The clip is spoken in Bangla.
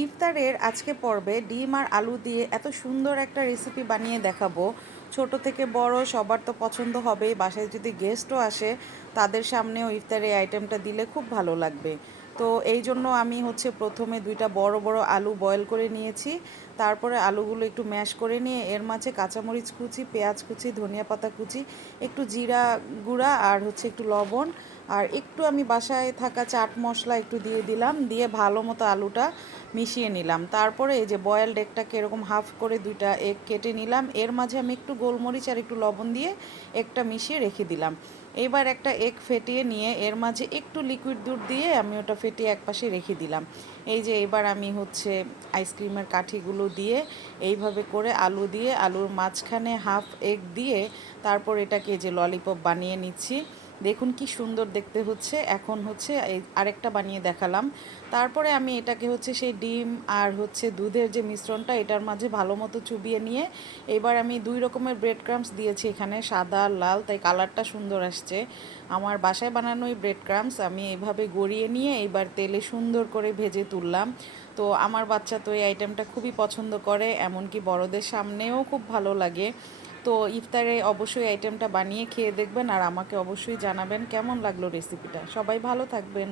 ইফতারের আজকে পর্বে ডিম আর আলু দিয়ে এত সুন্দর একটা রেসিপি বানিয়ে দেখাবো। ছোট থেকে বড় সবার তো পছন্দ হবেই, বাসায় যদি গেস্টও আসে তাদের সামনেও ইফতারে এই আইটেমটা দিলে খুব ভালো লাগবে। তো এই জন্য আমি প্রথমে দুইটা বড় বড় আলু বয়েল করে নিয়েছি। তারপরে আলুগুলো একটু ম্যাশ করে নিয়ে এর মাঝে কাঁচামরিচ কুচি, পেঁয়াজ কুচি, ধনিয়া পাতা কুচি, একটু জিরা গুঁড়া আর একটু লবণ আর একটু আমি বাসায় থাকা চাট মশলা একটু দিয়ে দিলাম, দিয়ে ভালো মতো আলুটা মিশিয়ে নিলাম। তারপরে এই যে বয়েলড এগটাকে এরকম হাফ করে দুইটা এগ কেটে নিলাম, এর মাঝে আমি একটু গোলমরিচ আর একটু লবণ দিয়ে এগটা মিশিয়ে রেখে দিলাম। এবার একটা এগ ফেটিয়ে নিয়ে এর মাঝে একটু লিকুইড দুধ দিয়ে আমি ওটা ফেটিয়ে একপাশে রেখে দিলাম। এই যে এবার আমি আইসক্রিমের কাঠিগুলো দিয়ে এইভাবে করে আলু দিয়ে আলুর মাঝখানে হাফ এগ দিয়ে তারপর এটাকে যে ললিপপ বানিয়ে নিচ্ছি। দেখুন কি সুন্দর দেখতে হচ্ছে। এখন এই আরেকটা বানিয়ে দেখালাম। তারপরে আমি এটাকে সেই ডিম আর দুধের যে মিশ্রণটা এটার মাঝে ভালো মতো চুবিয়ে নিয়ে এবার আমি দুই রকমের ব্রেড ক্রাম্পস দিয়েছি এখানে, সাদা আর লাল, তাই কালারটা সুন্দর আসছে। আমার বাসায় বানানো এই ব্রেড ক্রাম্পস আমি এইভাবে গড়িয়ে নিয়ে এবার তেলে সুন্দর করে ভেজে তুললাম। তো আমার বাচ্চা তো এই আইটেমটা খুবই পছন্দ করে, এমনকি বড়দের সামনেও খুব ভালো লাগে। তো ইফতারে অবশ্যই আইটেমটা বানিয়ে খেয়ে দেখবেন আর আমাকে অবশ্যই জানাবেন কেমন লাগলো রেসিপিটা। সবাই ভালো থাকবেন।